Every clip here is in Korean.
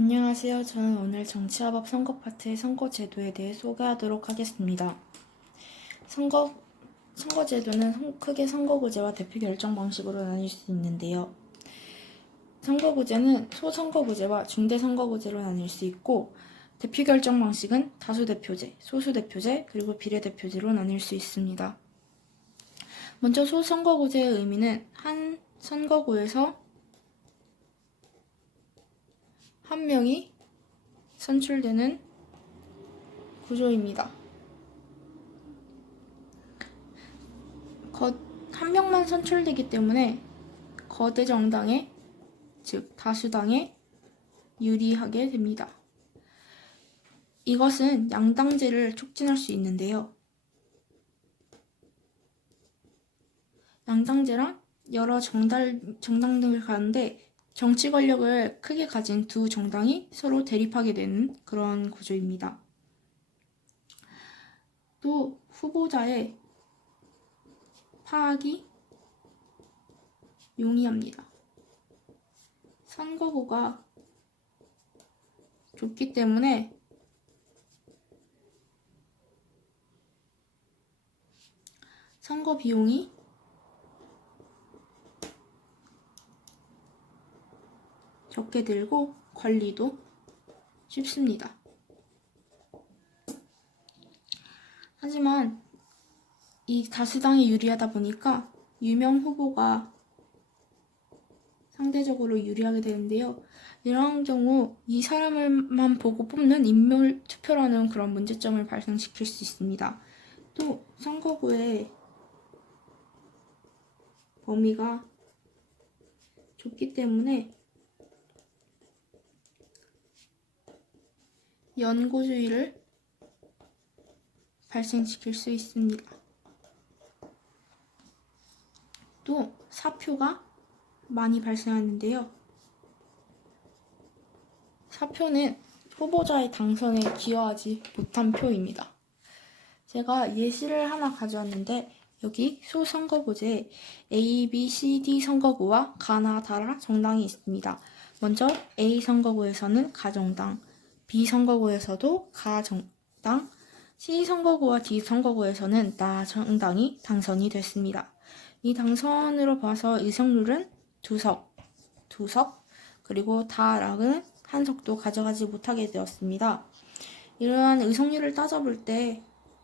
안녕하세요. 저는 오늘 정치화법 선거 파트의 선거제도에 대해 소개하도록 하겠습니다. 선거제도는 크게 선거구제와 대표 결정 방식으로 나뉠 수 있는데요. 선거구제는 소선거구제와 중대선거구제로 나뉠 수 있고, 대표 결정 방식은 다수대표제, 소수대표제, 그리고 비례대표제로 나뉠 수 있습니다. 먼저 소선거구제의 의미는 한 선거구에서 한 명이 선출되는 구조입니다. 한 명만 선출되기 때문에 거대 정당에, 즉 다수당에 유리하게 됩니다. 이것은 양당제를 촉진할 수 있는데요. 양당제란 여러 정당들 가운데 정치 권력을 크게 가진 두 정당이 서로 대립하게 되는 그런 구조입니다. 또 후보자의 파악이 용이합니다. 선거구가 좁기 때문에 선거 비용이 적게 들고 관리도 쉽습니다. 하지만 이 다수당이 유리하다 보니까 유명 후보가 상대적으로 유리하게 되는데요. 이러한 경우 이 사람을만 보고 뽑는 인물 투표라는 그런 문제점을 발생시킬 수 있습니다. 또 선거구의 범위가 좁기 때문에 연고주의를 발생시킬 수 있습니다. 또 사표가 많이 발생하는데요. 사표는 후보자의 당선에 기여하지 못한 표입니다. 제가 예시를 하나 가져왔는데 여기 소선거구제에 A, B, C, D 선거구와 가나 다라 정당이 있습니다. 먼저 A 선거구에서는 가정당, B 선거구에서도 가정당, C 선거구와 D 선거구에서는 나 정당이 당선이 됐습니다. 이 당선으로 봐서 의석률은 2석, 그리고 다락은 한 석도 가져가지 못하게 되었습니다. 이러한 의석률을 따져볼 때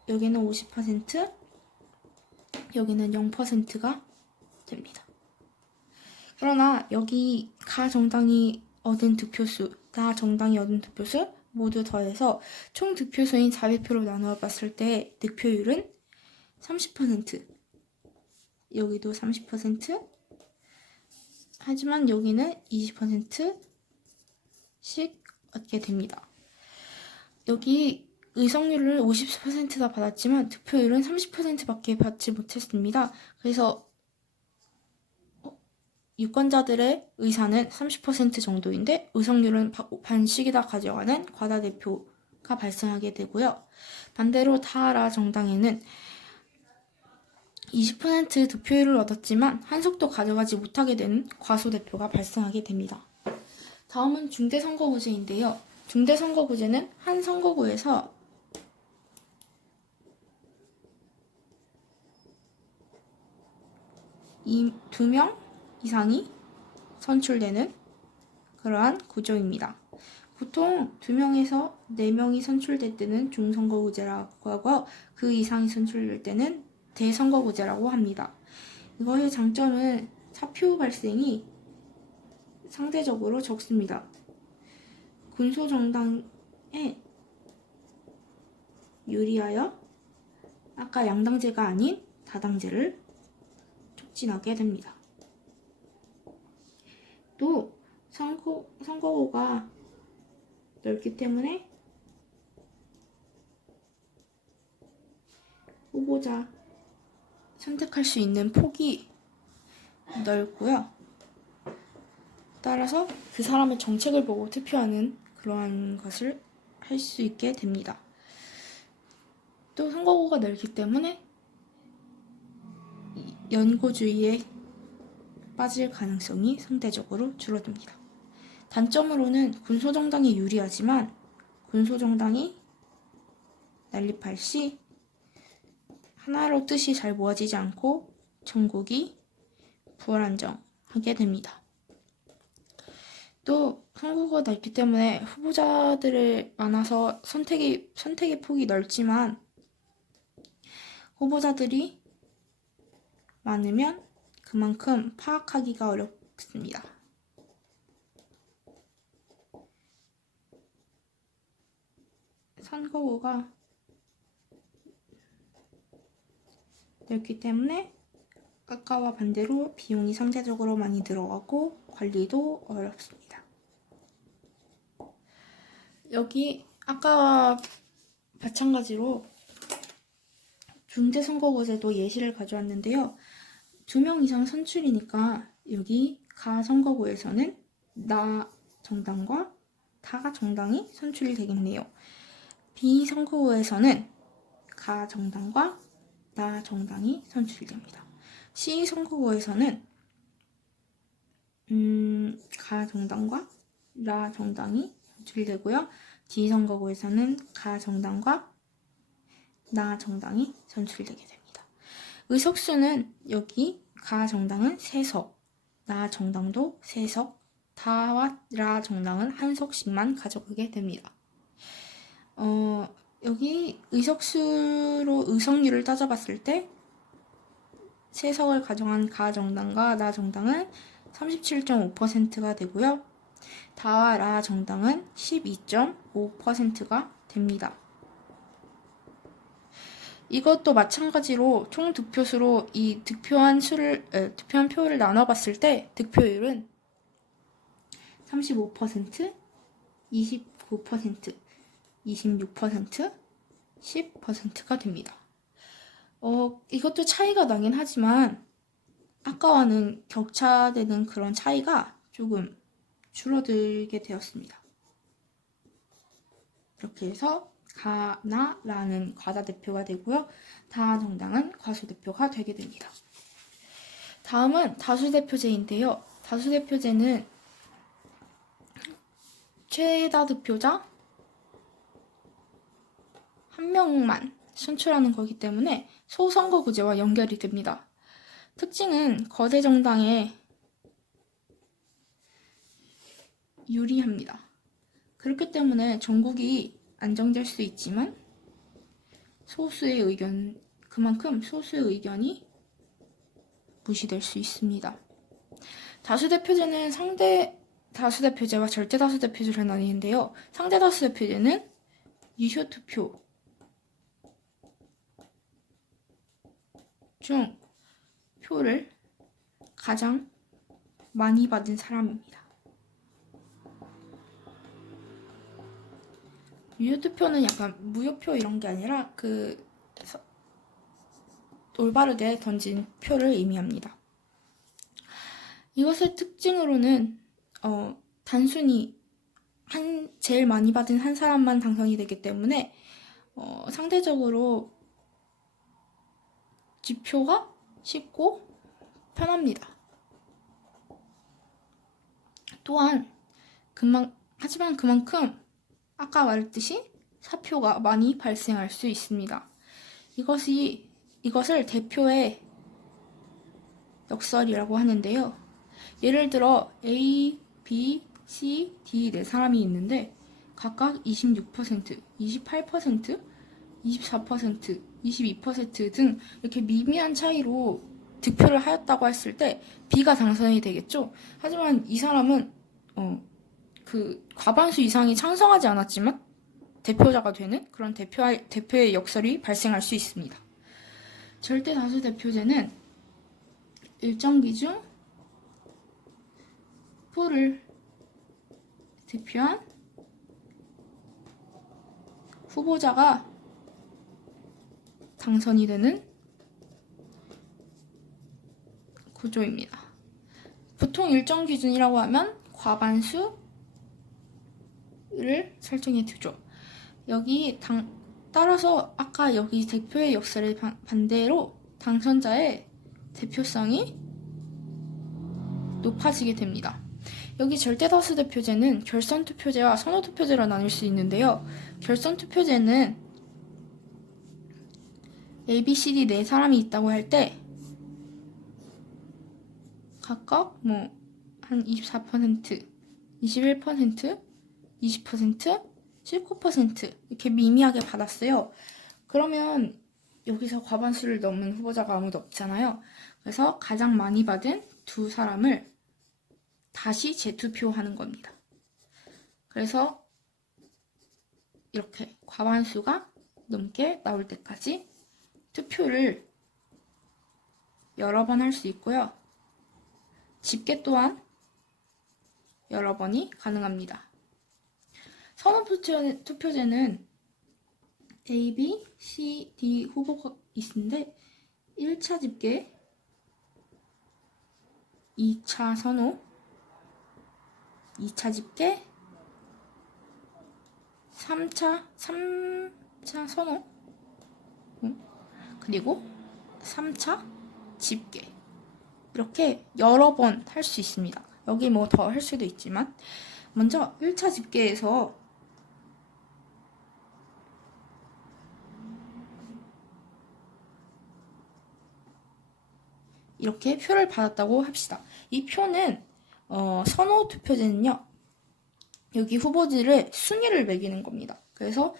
여기는 50%, 여기는 0%가 됩니다. 그러나 여기 가 정당이 얻은 득표수, 나 정당이 얻은 득표수 모두 더해서 총 득표수인 400표로 나누어 봤을 때 득표율은 30%, 여기도 30%, 하지만 여기는 20%씩 얻게 됩니다. 여기 의석률을 50%다 받았지만 득표율은 30%밖에 받지 못했습니다. 그래서 유권자들의 의사는 30% 정도인데 의석률은 반씩이 다 가져가는 과다대표가 발생하게 되고요. 반대로 다라 정당에는 20% 득표율을 얻었지만 한 석도 가져가지 못하게 되는 과소대표가 발생하게 됩니다. 다음은 중대선거구제인데요. 중대선거구제는 한 선거구에서 이 2명 이상이 선출되는 그러한 구조입니다. 보통 2명에서 4명이 선출될 때는 중선거구제라고 하고 그 이상이 선출될 때는 대선거구제라고 합니다. 이거의 장점은 사표 발생이 상대적으로 적습니다. 군소정당에 유리하여 아까 양당제가 아닌 다당제를 촉진하게 됩니다. 또 선거구가 넓기 때문에 후보자 선택할 수 있는 폭이 넓고요. 따라서 그 사람의 정책을 보고 투표하는 그러한 것을 할 수 있게 됩니다. 또 선거구가 넓기 때문에 연고주의에 빠질 가능성이 상대적으로 줄어듭니다. 단점으로는 군소정당이 유리하지만 군소정당이 난립할 시 하나로 뜻이 잘 모아지지 않고 전국이 불안정하게 됩니다. 또 선거구가 넓기 때문에 후보자들이 많아서 선택의 폭이 넓지만 후보자들이 많으면 그만큼 파악하기가 어렵습니다. 선거구가 넓기 때문에 아까와 반대로 비용이 상대적으로 많이 들어가고 관리도 어렵습니다. 여기 아까와 마찬가지로 중대선거구제도 예시를 가져왔는데요. 2명 이상 선출이니까 여기 가 선거구에서는 나 정당과 다 정당이 선출이 되겠네요. 비 선거구에서는 가 정당과 나 정당이 선출됩니다. 시 선거구에서는 가 정당과 라 정당이 선출되고요. 디 선거구에서는 가 정당과 나 정당이 선출되게 됩니다. 의석수는 여기 가 정당은 3석, 나 정당도 3석, 다와 라 정당은 1석씩만 가져가게 됩니다. 여기 의석수로 의석률을 따져봤을 때 3석을 가져간 가 정당과 나 정당은 37.5%가 되고요. 다와 라 정당은 12.5%가 됩니다. 이것도 마찬가지로 총 득표수로 이 득표한 표를 나눠봤을 때 득표율은 35%, 29%, 26%, 10%가 됩니다. 이것도 차이가 나긴 하지만 아까와는 격차되는 그런 차이가 조금 줄어들게 되었습니다. 이렇게 해서 가, 나, 라는 과다대표가 되고요. 다 정당은 과소대표가 되게 됩니다. 다음은 다수대표제인데요. 다수대표제는 최다 득표자 1명만 선출하는 거기 때문에 소선거구제와 연결이 됩니다. 특징은 거대 정당에 유리합니다. 그렇기 때문에 전국이 안정될 수 있지만 그만큼 소수의 의견이 무시될 수 있습니다. 다수대표제는 상대 다수대표제와 절대 다수대표제를 나뉘는데요. 상대 다수대표제는 유효 투표 중 표를 가장 많이 받은 사람입니다. 유효투표는 약간 무효표 이런 게 아니라 올바르게 던진 표를 의미합니다. 이것의 특징으로는 단순히 제일 많이 받은 한 사람만 당선이 되기 때문에 상대적으로 지표가 쉽고 편합니다. 또한 하지만 그만큼 아까 말했듯이 사표가 많이 발생할 수 있습니다. 이것을 대표의 역설이라고 하는데요. 예를 들어 A, B, C, D 네 사람이 있는데 각각 26%, 28%, 24%, 22% 등 이렇게 미미한 차이로 득표를 하였다고 했을 때 B가 당선이 되겠죠. 하지만 이 사람은 과반수 이상이 찬성하지 않았지만 대표자가 되는 그런 대표의 역설이 발생할 수 있습니다. 절대 다수 대표제는 일정 기준 표를 대표한 후보자가 당선이 되는 구조입니다. 보통 일정 기준이라고 하면 과반수를 설정해 두죠. 따라서 아까 여기 대표의 역설의 반대로 당선자의 대표성이 높아지게 됩니다. 여기 절대다수 대표제는 결선투표제와 선호투표제로 나눌 수 있는데요. 결선투표제는 A, B, C, D 네 사람이 있다고 할 때 각각 한 24%, 21%, 20%, 19% 이렇게 미미하게 받았어요. 그러면 여기서 과반수를 넘는 후보자가 아무도 없잖아요. 그래서 가장 많이 받은 두 사람을 다시 재투표하는 겁니다. 그래서 이렇게 과반수가 넘게 나올 때까지 투표를 여러 번 할 수 있고요. 집계 또한 여러 번이 가능합니다. 선호투표제는 A, B, C, D 후보가 있는데 1차 집계, 2차 선호, 2차 집계, 3차 선호, 그리고 3차 집계. 이렇게 여러 번 할 수 있습니다. 여기 뭐 더 할 수도 있지만 먼저 1차 집계에서 이렇게 표를 받았다고 합시다. 이 표는 선호 투표제는요. 여기 후보들의 순위를 매기는 겁니다. 그래서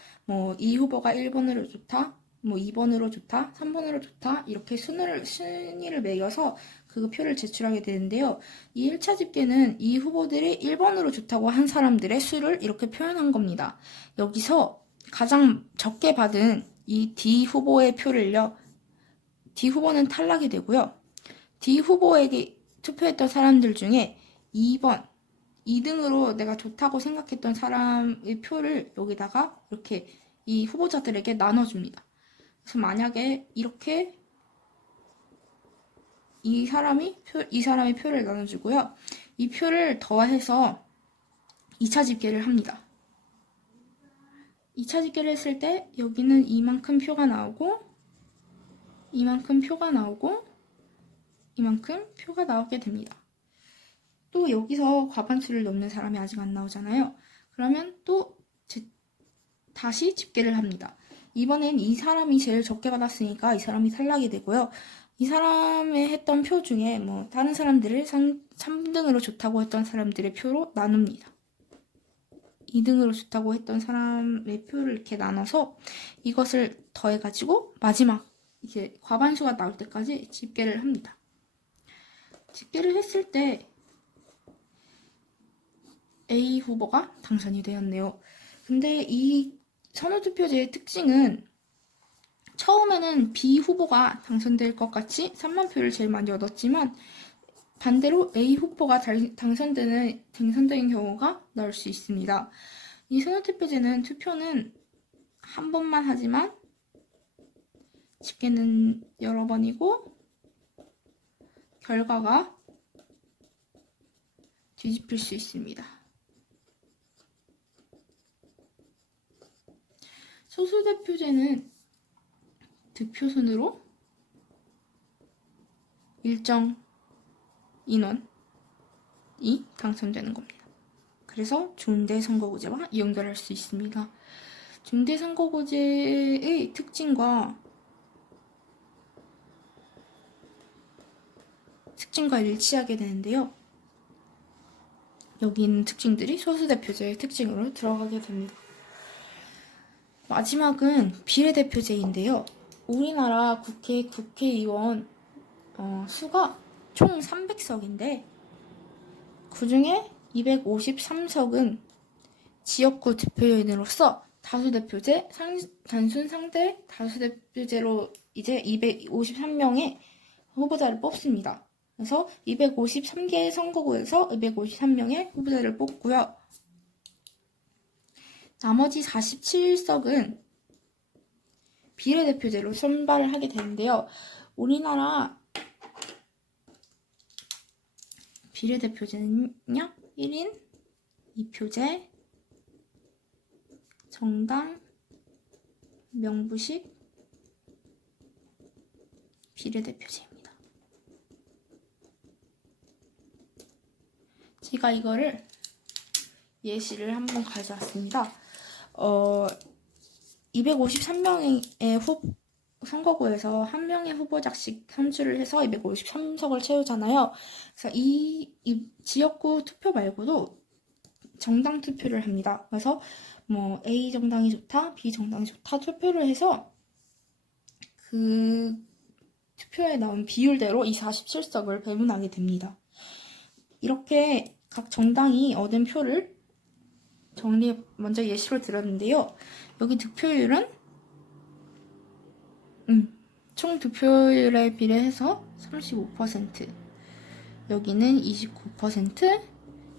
이 후보가 1번으로 좋다, 2번으로 좋다, 3번으로 좋다 이렇게 순위를 매겨서 그 표를 제출하게 되는데요. 이 1차 집계는 이 후보들이 1번으로 좋다고 한 사람들의 수를 이렇게 표현한 겁니다. 여기서 가장 적게 받은 이 D 후보의 표를요. D 후보는 탈락이 되고요. D 후보에게 투표했던 사람들 중에 2번, 2등으로 내가 좋다고 생각했던 사람의 표를 여기다가 이렇게 이 후보자들에게 나눠줍니다. 그래서 만약에 이렇게 이 사람의 표를 나눠주고요. 이 표를 더해서 2차 집계를 합니다. 2차 집계를 했을 때 여기는 이만큼 표가 나오고 이만큼 표가 나오고 이만큼 표가 나오게 됩니다. 또 여기서 과반수를 넘는 사람이 아직 안 나오잖아요. 그러면 또 다시 집계를 합니다. 이번엔 이 사람이 제일 적게 받았으니까 이 사람이 탈락이 되고요. 이 사람의 했던 표 중에 다른 사람들을 3등으로 좋다고 했던 사람들의 표로 나눕니다. 2등으로 좋다고 했던 사람의 표를 이렇게 나눠서 이것을 더해가지고 마지막 이제 과반수가 나올 때까지 집계를 합니다. 집계를 했을 때 A 후보가 당선이 되었네요. 근데 이 선호투표제의 특징은 처음에는 B 후보가 당선될 것 같이 3만 표를 제일 많이 얻었지만 반대로 A 후보가 당선되는 경우가 나올 수 있습니다. 이 선호투표제는 투표는 한 번만 하지만 집계는 여러 번이고 결과가 뒤집힐 수 있습니다. 소수대표제는 득표순으로 일정 인원이 당선되는 겁니다. 그래서 중대선거구제와 연결할 수 있습니다. 중대선거구제의 특징과 일치하게 되는데요. 여기 있는 특징들이 소수대표제의 특징으로 들어가게 됩니다. 마지막은 비례대표제인데요. 우리나라 국회의원 수가 총 300석인데 그 중에 253석은 지역구 대표인으로서 다수대표제, 단순 상대 다수대표제로 이제 253명의 후보자를 뽑습니다. 그래서 253개의 선거구에서 253명의 후보자를 뽑고요. 나머지 47석은 비례대표제로 선발을 하게 되는데요. 우리나라 비례대표제는요. 1인 2표제, 정당, 명부식 비례대표제입니다. 제가 이거를 예시를 한번 가져왔습니다. 253명의 선거구에서 한 명의 후보자씩 선출을 해서 253석을 채우잖아요. 그래서 이 지역구 투표 말고도 정당 투표를 합니다. 그래서 뭐 A 정당이 좋다, B 정당이 좋다 투표를 해서 그 투표에 나온 비율대로 이 47석을 배분하게 됩니다. 이렇게 각 정당이 얻은 표를 먼저 예시로 들었는데요. 여기 득표율은 총 득표율에 비례해서 35%, 여기는 29%,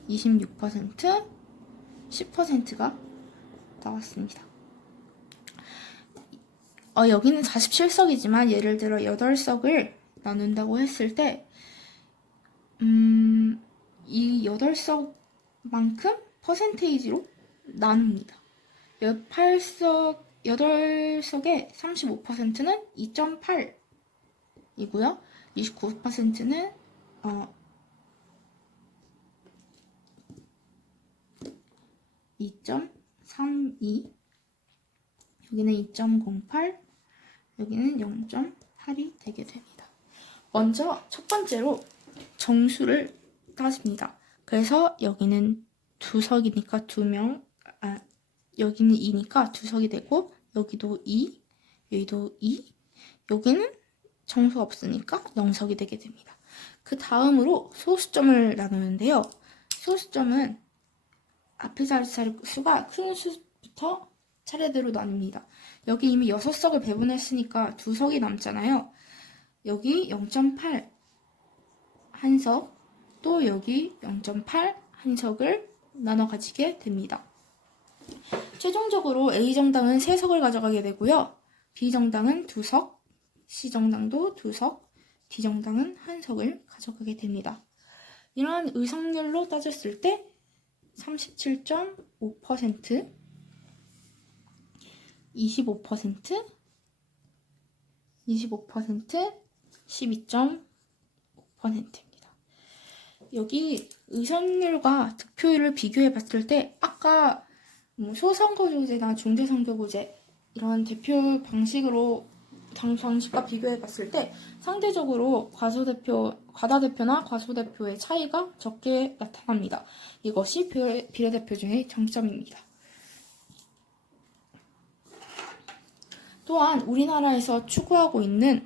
26%, 10%가 나왔습니다. 여기는 47석이지만 예를 들어 8석을 나눈다고 했을 때 이 8석만큼 퍼센테이지로 나눕니다. 8석의 35%는 2.8이고요. 29%는 2.32, 여기는 2.08, 여기는 0.8이 되게 됩니다. 먼저 첫 번째로 정수를 따집니다. 그래서 여기는 2석이니까 2명, 여기는 2니까 2석이 되고, 여기도 2, 여기도 2, 여기는 정수가 없으니까 0석이 되게 됩니다. 그 다음으로 소수점을 나누는데요. 소수점은 앞에 자릿수가 큰 수부터 차례대로 나눕니다. 여기 이미 6석을 배분했으니까 2석이 남잖아요. 여기 0.8 한석, 또 여기 0.8 한석을 나눠 가지게 됩니다. 최종적으로 A정당은 3석을 가져가게 되고요. B정당은 2석, C정당도 2석, D정당은 1석을 가져가게 됩니다. 이러한 의석률로 따졌을 때 37.5%, 25%, 12.5%, 여기 의석률과 득표율을 비교해 봤을 때 아까 소선거구제나 중대선거구제 이런 대표 방식과 비교해 봤을 때 상대적으로 과다대표나 과소대표의 차이가 적게 나타납니다. 이것이 비례대표 중의 장점입니다. 또한 우리나라에서 추구하고 있는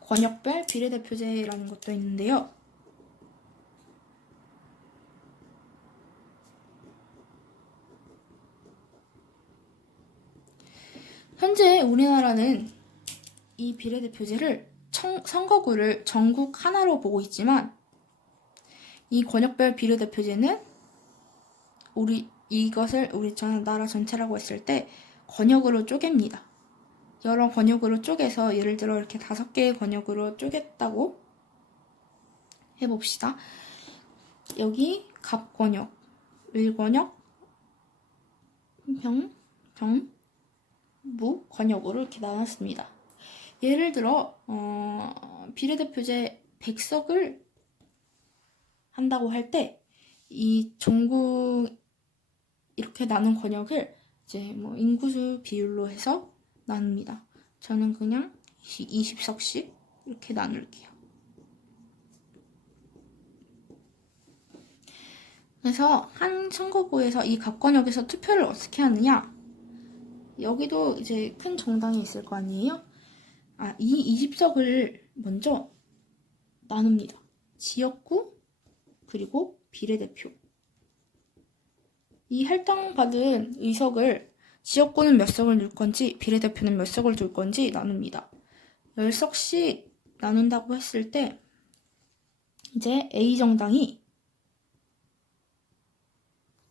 권역별 비례대표제라는 것도 있는데요. 현재 우리나라는 이 비례대표제를 선거구를 전국 하나로 보고 있지만 이 권역별 비례대표제는 이것을 우리 나라 전체라고 했을 때 권역으로 쪼갭니다. 여러 권역으로 쪼개서 예를 들어 이렇게 5개의 권역으로 쪼갰다고 해봅시다. 여기 갑권역, 을권역, 무 권역으로 이렇게 나눴습니다. 예를 들어 비례대표제 100석을 한다고 할 때 이 전국 이렇게 나눈 권역을 이제 인구수 비율로 해서 나눕니다. 저는 그냥 20석씩 이렇게 나눌게요. 그래서 한 선거구에서 이 갑권역에서 투표를 어떻게 하느냐? 여기도 이제 큰 정당이 있을 거 아니에요? 이 20석을 먼저 나눕니다. 지역구 그리고 비례대표. 이 할당받은 의석을 지역구는 몇 석을 둘 건지 비례대표는 몇 석을 둘 건지 나눕니다. 10석씩 나눈다고 했을 때 이제 A정당이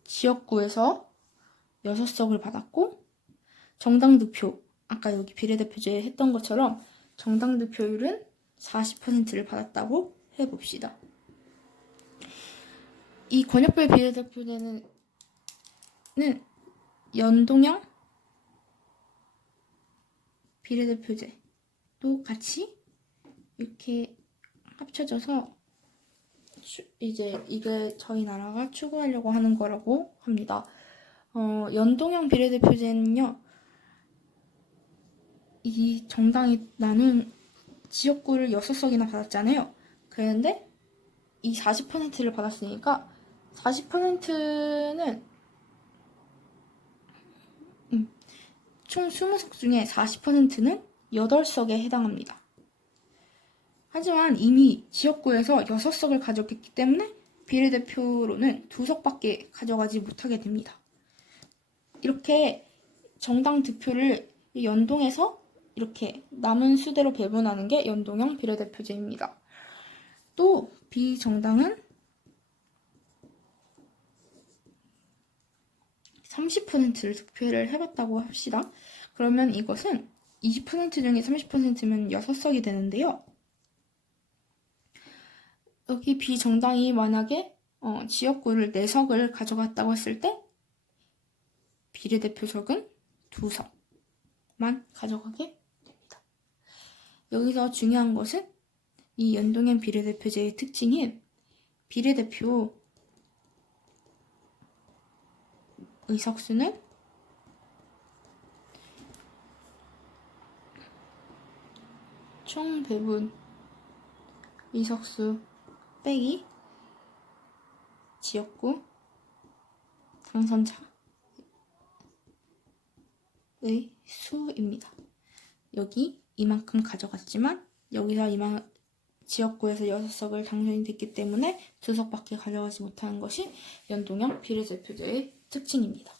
지역구에서 6석을 받았고 정당 득표, 아까 여기 비례대표제 했던 것처럼 정당 득표율은 40%를 받았다고 해봅시다. 이 권역별 비례대표제는 연동형 비례대표제도 같이 이렇게 합쳐져서 이제 이게 저희 나라가 추구하려고 하는 거라고 합니다. 연동형 비례대표제는요, 이 정당이 나눈 지역구를 6석이나 받았잖아요. 그런데 이 40%를 받았으니까 40%는 총 20석 중에 40%는 8석에 해당합니다. 하지만 이미 지역구에서 6석을 가졌기 때문에 비례대표로는 2석밖에 가져가지 못하게 됩니다. 이렇게 정당 득표를 연동해서 이렇게 남은 수대로 배분하는 게 연동형 비례대표제입니다. 또 비정당은 30%를 득표를 해봤다고 합시다. 그러면 이것은 20% 중에 30%면 6석이 되는데요. 여기 비정당이 만약에 지역구를 4석을 가져갔다고 했을 때 비례대표석은 2석만 가져가게 됩니다. 여기서 중요한 것은 이 연동형 비례대표제의 특징인 비례대표 의석수는 총 배분 의석수 빼기 지역구 당선자의 수입니다. 여기 이만큼 가져갔지만 여기서 지역구에서 6석을 당선이 됐기 때문에 2석밖에 가져가지 못하는 것이 연동형 비례대표제의 특징입니다.